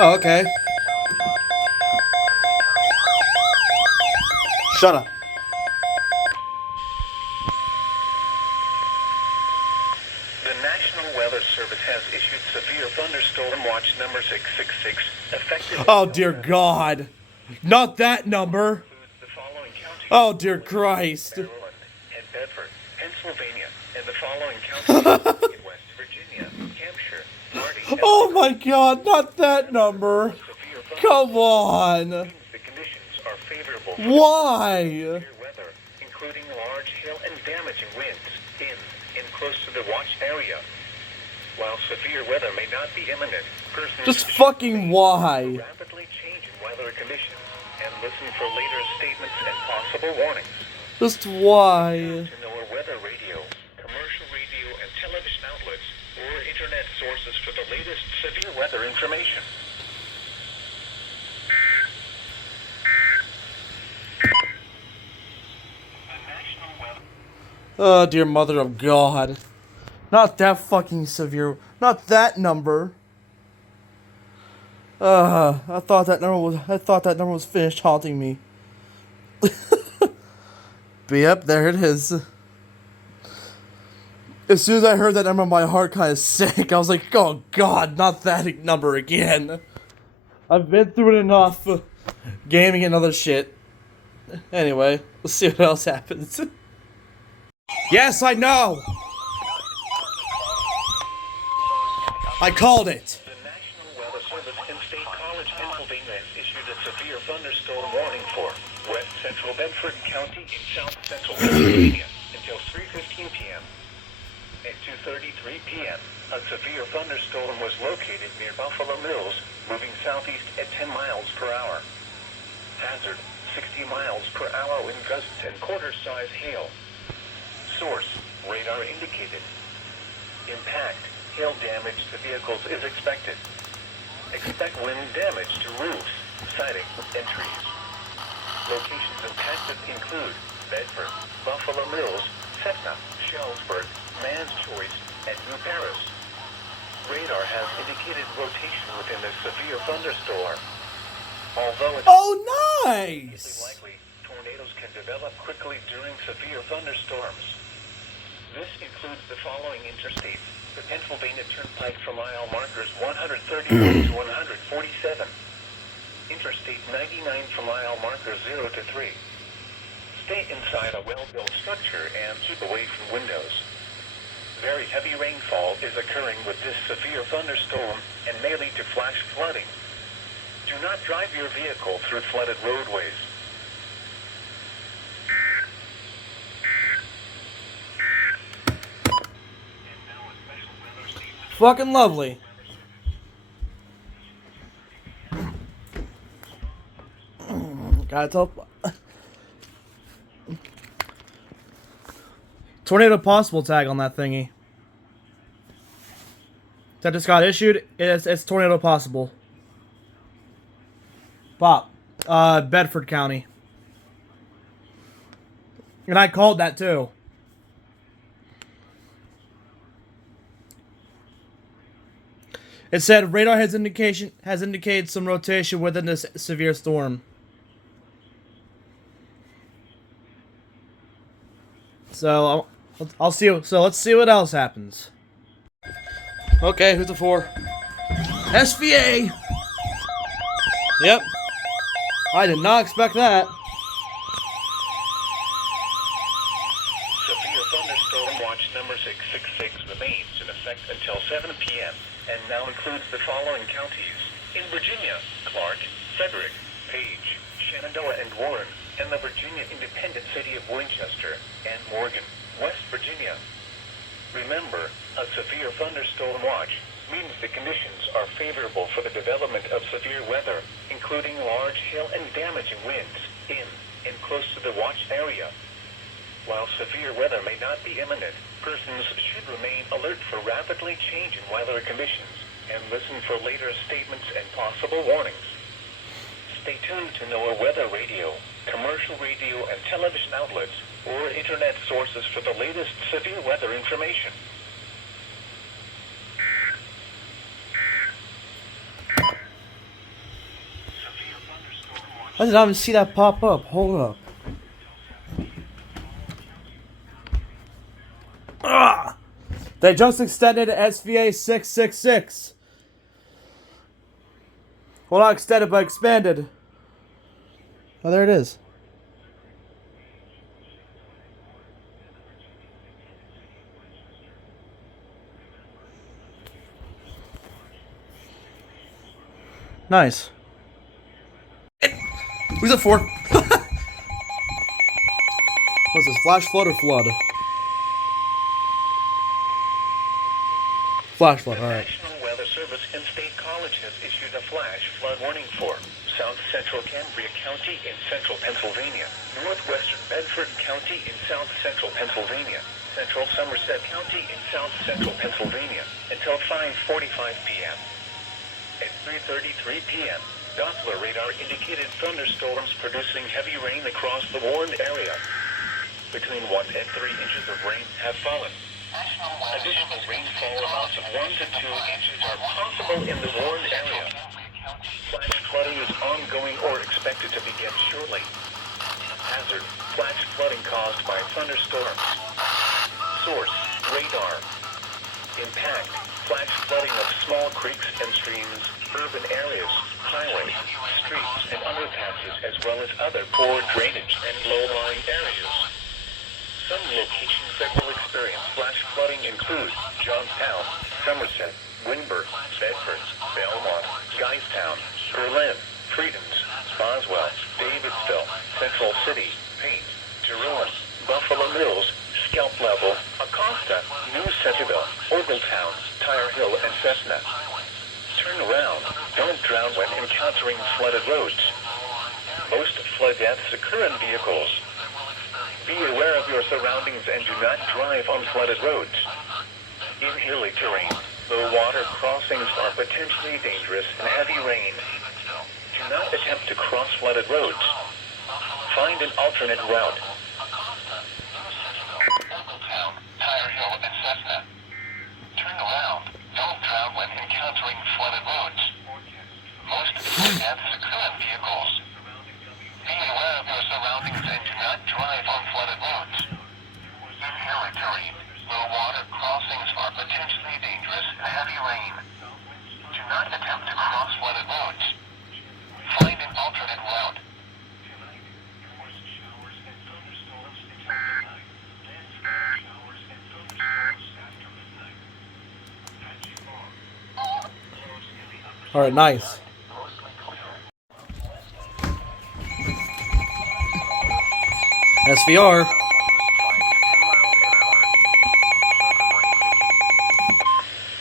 Oh, okay. Shut up. The National Weather Service has issued severe thunderstorm watch number 666 effective. Oh, dear God. Not that number. The following counties: Oh, dear Christ. Maryland and Bedford, Pennsylvania, and the following counties: in West Virginia, Hampshire, Florida. Oh, my God. Not that number. Come on. The conditions are favorable for Why? severe weather, including large hail and damaging winds in and close to the watch area. While severe weather may not be imminent, persons Just should fucking why? rapidly changing weather conditions and listen for later statements and possible warnings. Just why? To know our weather radio, commercial radio and television outlets, or internet sources for the latest severe weather information. Oh, dear mother of God. Not that fucking severe. Not that number. I thought that number was finished haunting me. But yep, there it is. As soon as I heard that number, my heart kind of sank. I was like, oh God, not that number again. I've been through it enough. Gaming and other shit. Anyway, let's see what else happens. Yes, I know! I called it! The National Weather Service in State College, Pennsylvania has issued a severe thunderstorm warning for West Central Bedford County in South Central Pennsylvania until 3:15 p.m. At 2:33 p.m., a severe thunderstorm was located near Buffalo Mills, moving southeast at 10 miles per hour. Hazard, 60 miles per hour wind gusts and quarter-size hail. Source, radar indicated. Impact, hail damage to vehicles is expected. Expect wind damage to roofs, siding, and trees. Locations impacted include Bedford, Buffalo Mills, Cessna, Shelburne, Man's Choice, and New Paris. Radar has indicated rotation within this severe thunderstorm. Although it's nice! likely, tornadoes can develop quickly during severe thunderstorms. This includes the following interstates: the Pennsylvania Turnpike for mile markers 131 to 147, Interstate 99 for mile markers 0 to 3. Stay inside a well-built structure and keep away from windows. Very heavy rainfall is occurring with this severe thunderstorm and may lead to flash flooding. Do not drive your vehicle through flooded roadways. Fucking lovely. Gotta tell. Tornado possible tag on that thingy. That just got issued. It's tornado possible. Pop. Bedford County. And I called that too. It said radar has indicated some rotation within this severe storm. So I'll see. So let's see what else happens. Okay, who's the for? SVA. Yep. I did not expect that. Severe thunderstorm watch number 666 remains in effect until 7 p.m. and now includes the following counties: in Virginia, Clark, Frederick, Page, Shenandoah, and Warren, and the Virginia independent city of Winchester, and Morgan, West Virginia. Remember, a severe thunderstorm watch means the conditions are favorable for the development of severe weather, including large hail and damaging winds in and close to the watch area. While severe weather may not be imminent, persons should remain alert for rapidly changing weather conditions and listen for later statements and possible warnings. Stay tuned to know our weather radio, commercial radio and television outlets, or internet sources for the latest severe weather information. I did not even see that pop up. Hold up. Ah! They just extended SVA 666. Well, not extended, but expanded. Oh, there it is. Nice. Who's it for? What's this, flash flood or flood? Flash flood, alright. National Weather Service in State College has issued a flash flood warning for South Central Cambria County in central Pennsylvania, northwestern Bedford County in south central Pennsylvania, central Somerset County in south central Pennsylvania, until 5:45 p.m. At 3:33 p.m., Doppler radar indicated thunderstorms producing heavy rain across the warned area. Between 1 and 3 inches of rain have fallen. Additional rainfall amounts of 1 to 2 inches are possible in the warned area. Flash flooding is ongoing or expected to begin shortly. Hazard: flash flooding caused by thunderstorms. Source: radar. Impact: flash flooding of small creeks and streams, urban areas, highways, streets, and underpasses, as well as other poor drainage and low-lying areas. Some locations that will experience flash flooding include Johnstown, Somerset, Windber, Bedford, Belmont, Guystown, Berlin, Freedens, Boswell, Davidsville, Central City, Payne, Jerome, Buffalo Mills, Scalp Level, Acosta, New Centerville, Orvilltown, Tire Hill, and Cessna. Turn around. Don't drown when encountering flooded roads. Most flood deaths occur in vehicles. Be aware of your surroundings and do not drive on flooded roads. In hilly terrain, low water crossings are potentially dangerous in heavy rain. Do not attempt to cross flooded roads. Find an alternate route. Orvilltown, Tire Hill, and Cessna. Turn around. Don't drown when encountering flooded roads. Most flood deaths occur in vehicles. Be aware of your surroundings and do not drive on flooded roads. In hilly terrain, low water crossings are potentially dangerous in heavy rain. Do not attempt to cross flooded roads. Find an alternate route. Alright, nice. SVR.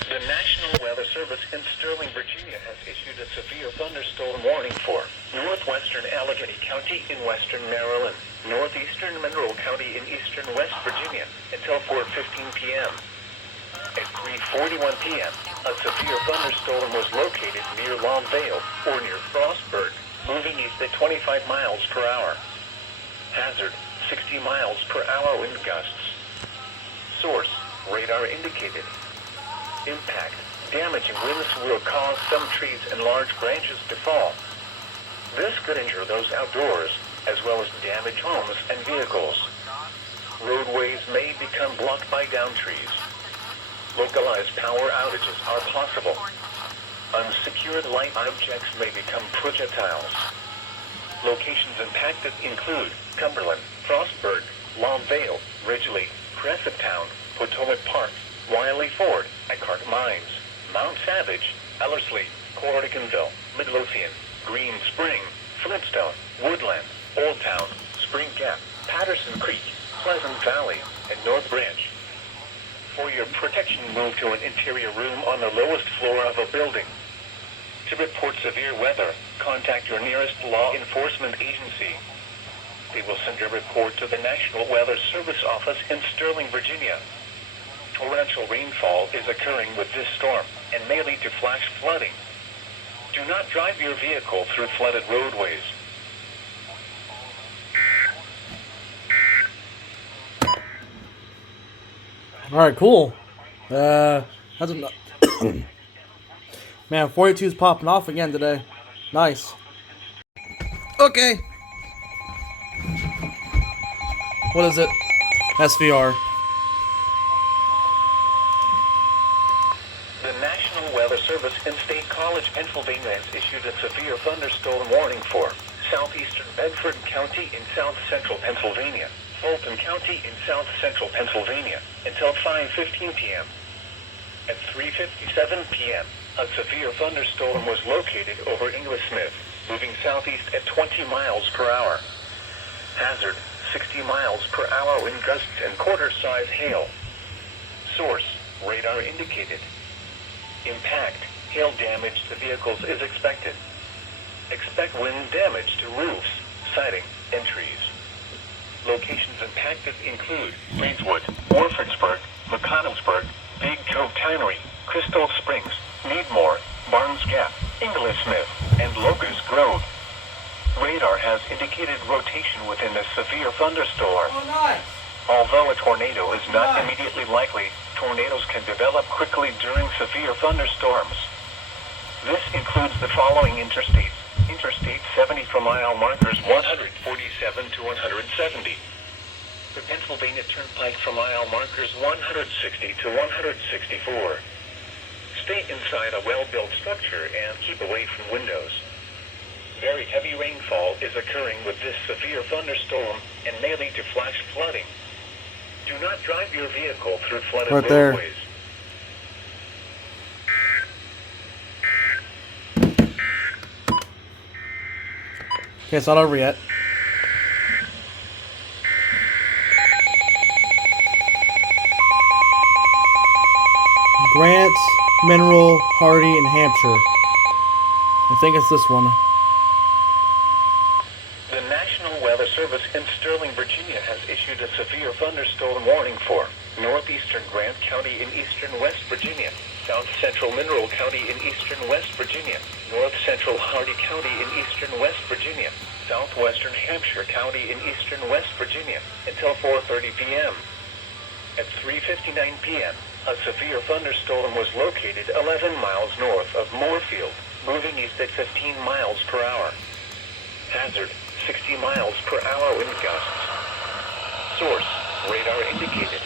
The National Weather Service in Sterling, Virginia has issued a severe thunderstorm warning for northwestern Allegheny County in western Maryland, northeastern Monroe County in eastern West Virginia until 4:15 p.m. At 3:41 p.m., a severe thunderstorm was located near Long Vale or near Frostburg, moving east at 25 miles per hour. Hazard: 60 miles per hour wind gusts. Source: radar indicated. Impact: damaging winds will cause some trees and large branches to fall. This could injure those outdoors, as well as damage homes and vehicles. Roadways may become blocked by downed trees. Localized power outages are possible. Unsecured light objects may become projectiles. Locations impacted include Cumberland, Frostburg, Long Vale, Ridgely, Crescenttown, Potomac Park, Wiley Ford, Eckhart Mines, Mount Savage, Ellerslie, Corriganville, Midlothian, Green Spring, Flintstone, Woodland, Old Town, Spring Gap, Patterson Creek, Pleasant Valley, and North Branch. For your protection, move to an interior room on the lowest floor of a building. To report severe weather, contact your nearest law enforcement agency. They will send your report to the National Weather Service office in Sterling, Virginia. Torrential rainfall is occurring with this storm and may lead to flash flooding. Do not drive your vehicle through flooded roadways. Alright, cool. That's enough. Man, 42 is popping off again today. Nice. Okay. What is it? SVR. The National Weather Service in State College, Pennsylvania has issued a severe thunderstorm warning for southeastern Bedford County in south central Pennsylvania, Fulton County in south central Pennsylvania, until 5:15 p.m. At 3:57 p.m., a severe thunderstorm was located over English Smith, moving southeast at 20 miles per hour. Hazard, 60 miles per hour wind gusts and quarter-size hail. Source, radar indicated. Impact, hail damage to vehicles is expected. Expect wind damage to roofs, siding, and trees. Locations impacted include Reedswood, Warfordsburg, McConnellsburg, Big Cove Tannery, Crystal Springs, Needmore, Barnes Gap, English Smith, and Locust Grove. Radar has indicated rotation within a severe thunderstorm. Oh, nice. Although a tornado is not immediately likely, tornadoes can develop quickly during severe thunderstorms. This includes the following interstates. Interstate 70 for mile markers 147 to 170. The Pennsylvania Turnpike for mile markers 160 to 164. Stay inside a well-built structure and keep away from windows. Very heavy rainfall is occurring with this severe thunderstorm and may lead to flash flooding. Do not drive your vehicle through flooded Right there. roadways. Okay, it's not over yet. Grant, Mineral, Hardy, and Hampshire. I think it's this one. The National Weather Service in Sterling, Virginia has issued a severe thunderstorm warning for northeastern Grant County in eastern West Virginia, south central Mineral County in eastern West Virginia, north central Hardy County in eastern West Virginia, southwestern Hampshire County in eastern West Virginia, until 4:30 p.m. At 3:59 p.m., a severe thunderstorm was located 11 miles north of Moorfield, moving east at 15 miles per hour. Hazard, 60 miles per hour wind gusts. Source, radar indicated.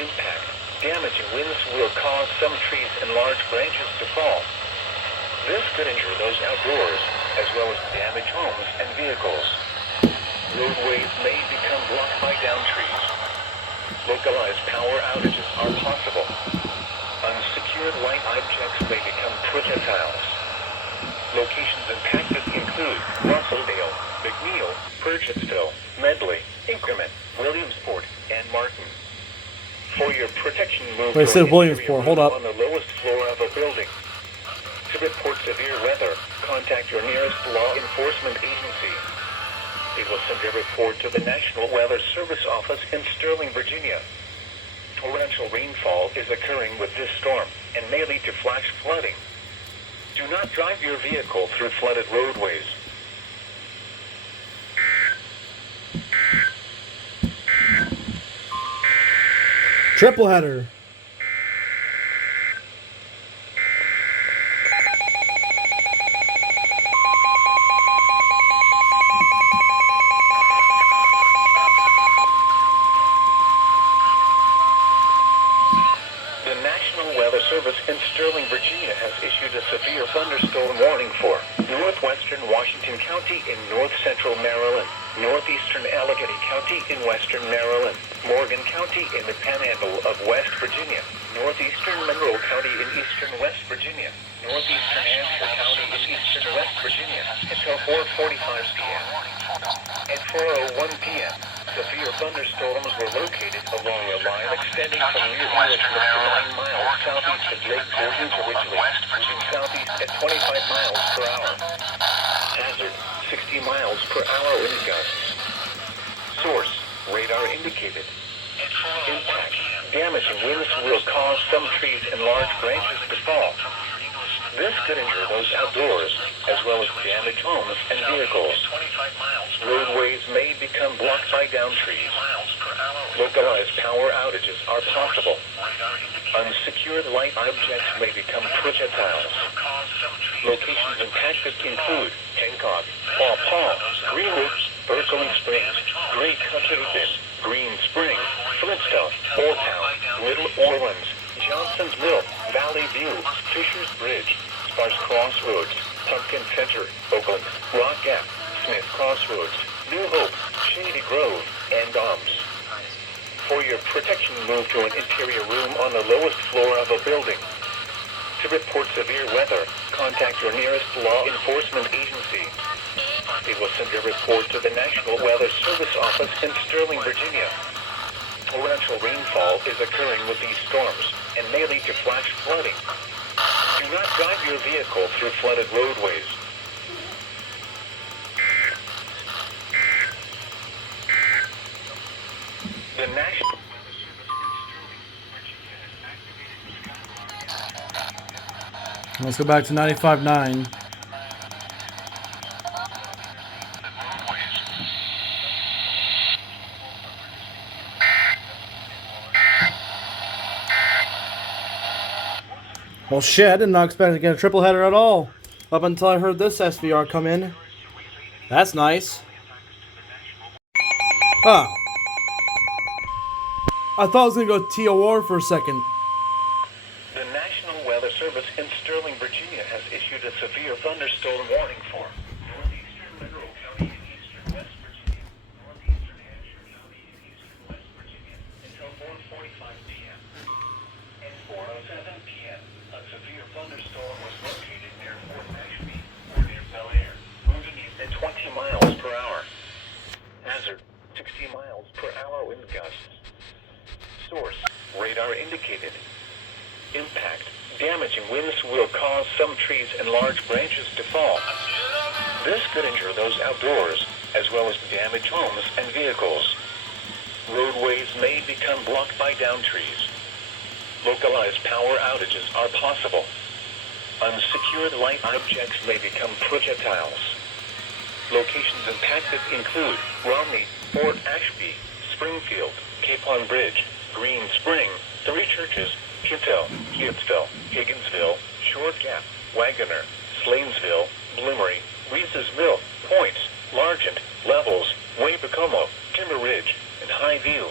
Impact, damaging winds will cause some trees and large branches to fall. This could injure those outdoors, as well as damage homes and vehicles. Roadways may become blocked by downed trees. Localized power outages are possible. Unsecured light objects may become projectiles. Locations impacted include Russellville, McNeil, Purchasville, Medley, Increment, Williamsport, and Martin. For your protection, move Wait, it to said an Williamsport. interior Hold room up. on the lowest floor of a building. To report severe weather, contact your nearest law enforcement agency. It will send a report to the National Weather Service office in Sterling, Virginia. Torrential rainfall is occurring with this storm and may lead to flash flooding. Do not drive your vehicle through flooded roadways. Triple header. The National Weather Service in Sterling, Virginia has issued a severe thunderstorm warning for northwestern Washington County in north central Maryland, northeastern Allegheny County in western Maryland, Morgan County in the panhandle of West Virginia, northeastern Monroe County in eastern West Virginia, northeastern Hampshire County in eastern West Virginia, until 4:45 p.m. At 4:01 p.m., severe thunderstorms were located along a line extending from near English to 9 miles southeast of Lake Gordon to Ridgely, moving southeast at 25 miles per hour. Hazard, 60 miles per hour wind gusts. Source, radar indicated. Impact, damaging winds will cause some trees and large branches to fall. This could injure those outdoors, as well as damage homes and vehicles. Roadways may become blocked by downed trees. Localized power outages are possible. Unsecured light objects may become projectiles. Locations impacted include Hancock, Paw Paw, Berkeley Springs, Great Hutchinson, Green Spring, Flintstone, Old Town, Little Orleans, Johnson's Mill, Valley View, Fisher's Bridge, Sparse Crossroads, Pumpkin Center, Oakland, Rock Gap, Smith Crossroads, New Hope, Shady Grove, and Arms. For your protection, move to an interior room on the lowest floor of a building. To report severe weather, contact your nearest law enforcement agency. They will send your report to the National Weather Service Office in Sterling, Virginia. Torrential rainfall is occurring with these storms and may lead to flash flooding. Do not drive your vehicle through flooded roadways. The National Let's go back to 95.9. Well, shit, I did not expect to get a triple header at all. Up until I heard this SVR come in. That's nice. Huh. I thought I was going to go TOR for a second. The National Weather Service in Sterling, Virginia has issued a severe thunderstorm warning for northeastern Monroe County and eastern West Virginia, northeastern Hampshire County and eastern West Virginia until 4:45 p.m. At 4:07 p.m., a severe thunderstorm was located near Fort Mashpee or near Bel Air, moving east at 20 miles per hour. Hazard, 60 miles per hour wind gusts. Source, radar indicated. Impact, damaging winds will cause some trees and large branches to fall. This could injure those outdoors, as well as damage homes and vehicles. Roadways may become blocked by downed trees. Localized power outages are possible. Unsecured light objects may become projectiles. Locations impacted include Romney, Fort Ashby, Springfield, Capon Bridge, Green Spring, Three Churches, Kittle, Hyattsville, Higginsville, Short Gap, Wagoner, Slanesville, Bloomery, Reesesville, Points, Largent, Levels, Waipacomo, Timber Ridge, and High View.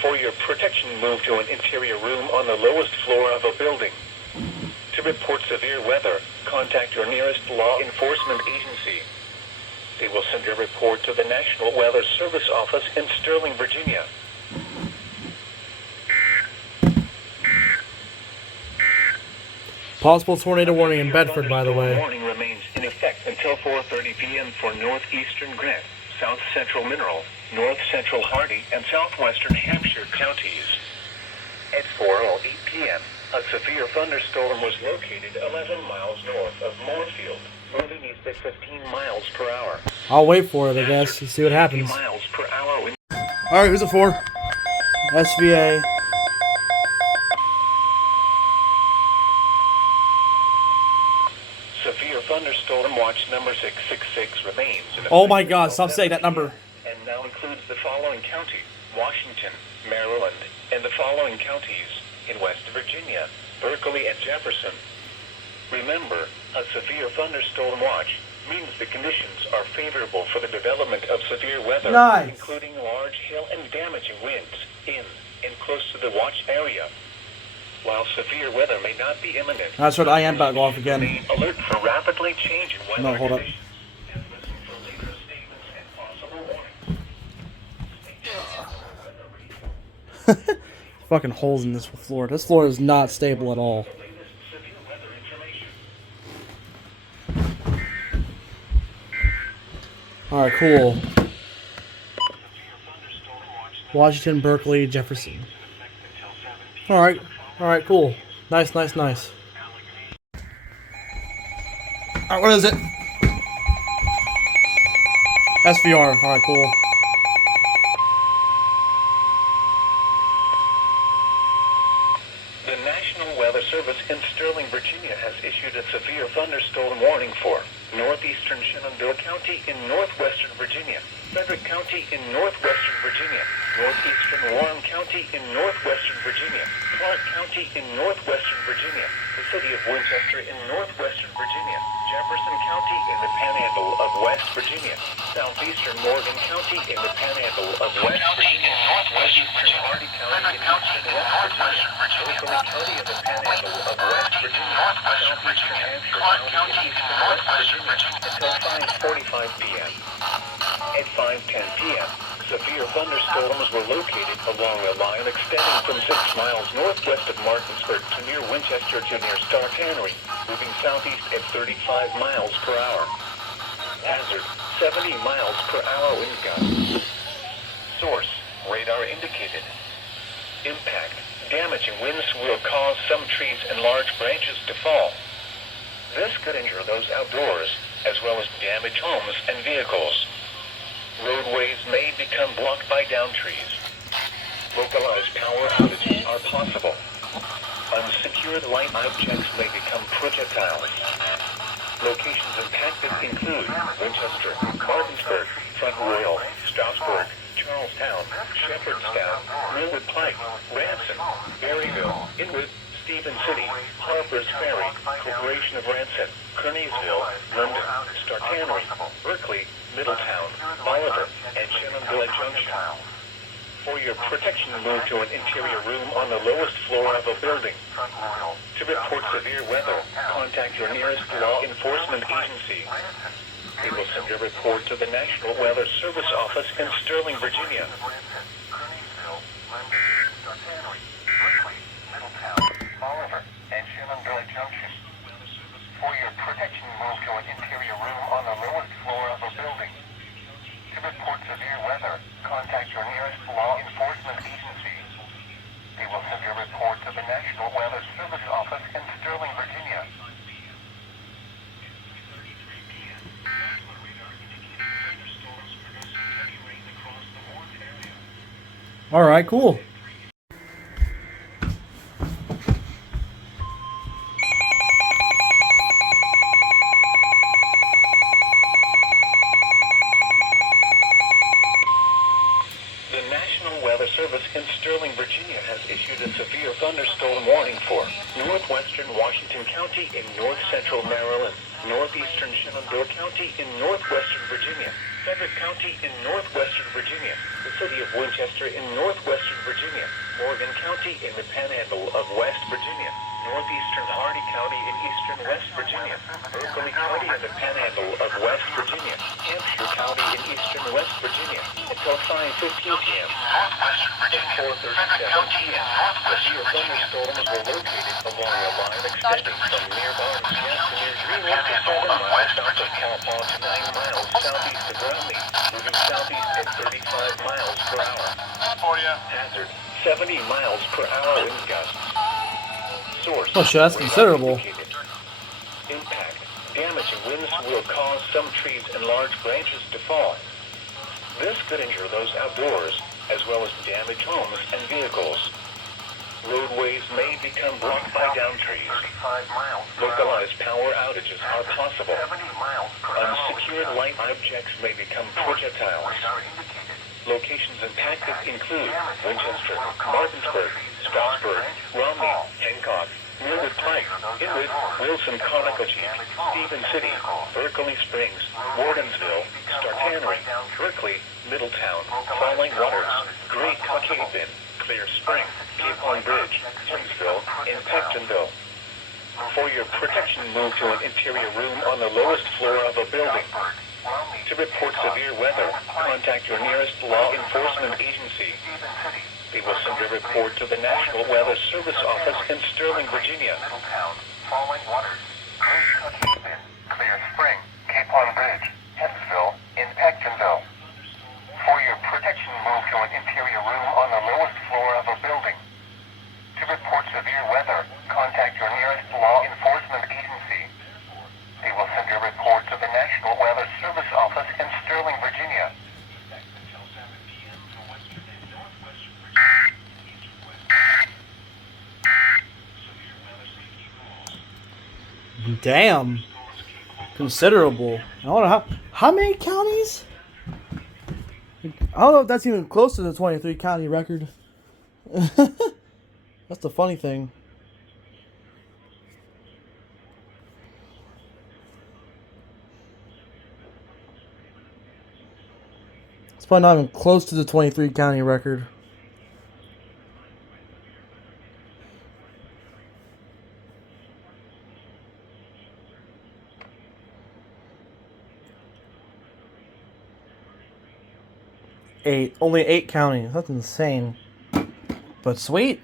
For your protection, move to an interior room on the lowest floor of a building. To report severe weather, contact your nearest law enforcement agency. They will send your report to the National Weather Service Office in Sterling, Virginia. Possible tornado warning in Bedford, by the way. Warning remains in effect until 4:30 p.m. for northeastern Grant, south central Mineral, north central Hardy, and southwestern Hampshire counties. At 4:08 p.m., a severe thunderstorm was located 11 miles north of Moorfield, moving east at 15 miles per hour. I'll wait for it, I guess, to see what happens. 50 miles per hour. Alright, who's it for? SVA. Severe thunderstorm watch number 666 remains in effect. Oh my god, stop saying that number. And now includes the following counties: Washington, Maryland, and the following counties in West Virginia, Berkeley, and Jefferson. Remember, a severe thunderstorm watch means the conditions are favorable for the development of severe weather, Nice. including large hail and damaging winds in and close to the watch area. While severe weather may not be imminent, That's what I am about to go off again. remain alert for rapidly changing weather No, hold up. conditions and listen for later statements and possible warnings. Fucking holes in this floor. This floor is not stable at all. Latest severe weather information. Alright, cool. Washington, Berkeley, Jefferson. Alright, alright, cool. Nice, nice, nice. Alright, what is it? SVR, alright, cool. The National Weather Service in Sterling, Virginia has issued a severe thunderstorm warning for northeastern Shenandoah County in northwestern Virginia, Frederick County in northwestern Virginia, Northeastern Warren County in northwestern Virginia, Clark County in northwestern Virginia, the city of Winchester in northwestern Virginia, Jefferson County in the panhandle of West Virginia, southeastern Morgan County in the panhandle of West Virginia, northeastern Hardy County in eastern West Virginia, Oakland County in the panhandle of West Virginia, southeastern Hampshire County in eastern West Virginia, until 5:45 p.m. At 5:10 p.m., severe thunderstorms were located along a line extending from 6 miles northwest of Martinsburg to near Winchester to near Star Tannery, moving southeast at 35 miles per hour. Hazard, 70 miles per hour wind gusts. Source, radar indicated. Impact, damaging winds will cause some trees and large branches to fall. This could injure those outdoors, as well as damage homes and vehicles. Roadways may become blocked by downed trees. Localized power outages are possible. Unsecured light objects may become projectiles. Locations impacted include Winchester, Martinsburg, Front Royal, Strasburg, Charlestown, Shepherdstown, Millwood Pike, Ranson, Berryville, Inwood, Stephen City, Harper's Ferry, Corporation of Ranson, Kearneysville, London, Star Tannery, Berkeley, Middletown, Bolivar, and Shenandoah Junction. For your protection, move to an interior room on the lowest floor of a building. To report severe weather, contact your nearest law enforcement agency. We will send your report to the National Weather Service Office in Sterling, Virginia. Bolivar, and Shenandoah Junction. For your protection, move to an interior room on the lowest floor of a building. To report severe weather, contact your nearest law enforcement agency. They will send your report to the National Weather Service Office in Sterling, Virginia. All right, cool. The National Weather Service in Sterling, Virginia has issued a severe thunderstorm warning for northwestern Washington County in north-central Maryland, northeastern Shenandoah County in northwestern Virginia, Frederick County in northwestern Virginia, the city of Winchester in northwestern Virginia, Morgan County in the panhandle of West Virginia, northeastern Hardy County in eastern West Virginia, Berkeley County in the panhandle of West Virginia, Hampshire County in eastern West Virginia, until 5:15 p.m. At 4:37 p.m., severe thunderstorms were located along a line extending from near Barnesville to near Greenwood to 7 miles south of Paw Paw to 9 miles southeast of Romney, moving southeast at 35 miles per hour. Hazard, 70 miles per hour wind gusts. Source, Oh shit, that's considerable. Impact, damaging winds will cause some trees and large branches to fall. This could injure those outdoors, as well as damage homes and vehicles. Roadways may become blocked by downed trees. Localized power outages are possible. Unsecured light objects may become projectiles. Locations impacted include Winchester, Martinsburg, Strasburg, Romney, Hancock, Millwood Pike, Inwood, Wilson, Conococheek, Stephen City, Berkeley Springs, Wardensville, Star Tannery, Berkeley, Middletown, Falling Waters, Great Cockhaven, Clear Spring, Cape Horn Bridge, Hinsville, and Pectonville. For your protection, move to an interior room on the lowest floor of a building. To report severe weather, contact your nearest law enforcement agency. They will send your report to the National Weather Service Office in Sterling, Virginia. Falling Waters, Clear Spring, Cape Horn Bridge, Hinsville, and Pectonville. For your protection, move to an interior room on the lowest floor of a building. To report severe weather, contact your nearest law enforcement agency. They will send your report to the National Weather Service Office in Sterling, Virginia. Damn. Considerable. I don't know how many counties? I don't know if that's even close to the 23 county record. That's the funny thing. It's probably not even close to the 23 county record. Only 8 counties. That's insane. But sweet.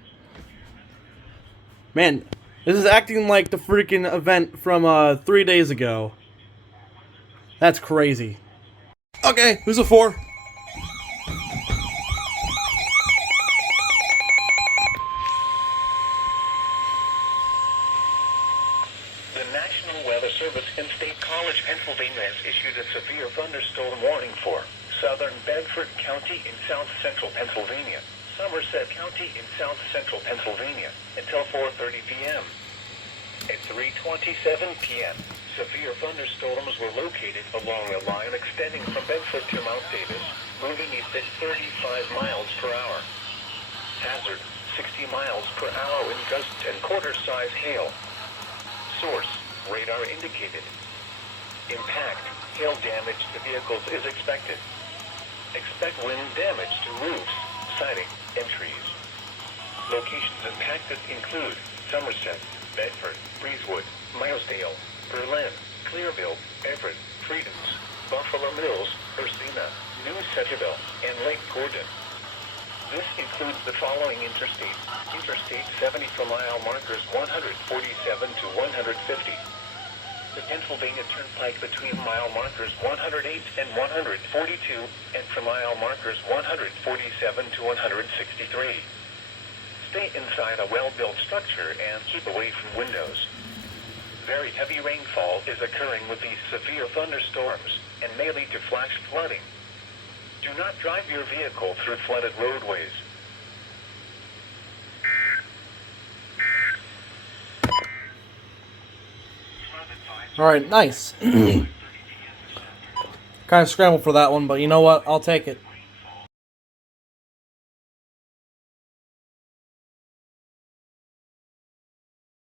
Man, this is acting like the freaking event from 3 days ago. That's crazy. Okay, who's a 4? The National Weather Service in State College, Pennsylvania has issued a severe thunderstorm warning for southern Bedford County in south central Pennsylvania, Somerset County in south central Pennsylvania until 4:30 p.m. At 3:27 p.m., severe thunderstorms were located along a line extending from Bedford to Mount Davis, moving east at 35 miles per hour. Hazard, 60 miles per hour in gust and quarter-size hail. Source, radar indicated. Impact, hail damage to vehicles is expected. Expect wind damage to roofs, siding, and trees. Locations impacted include Somerset, Bedford, Breezewood, Milesdale, Berlin, Clearville, Everett, Freedoms, Buffalo Mills, Ursina, New Centerville, and Lake Gordon. This includes the following interstates. Interstate 70 for mile markers 147 to 150. The Pennsylvania Turnpike between mile markers 108 and 142, and for mile markers 147 to 163. Stay inside a well-built structure and keep away from windows. Very heavy rainfall is occurring with these severe thunderstorms and may lead to flash flooding. Do not drive your vehicle through flooded roadways. Alright, nice. Kind of scrambled for that one, but you know what? I'll take it.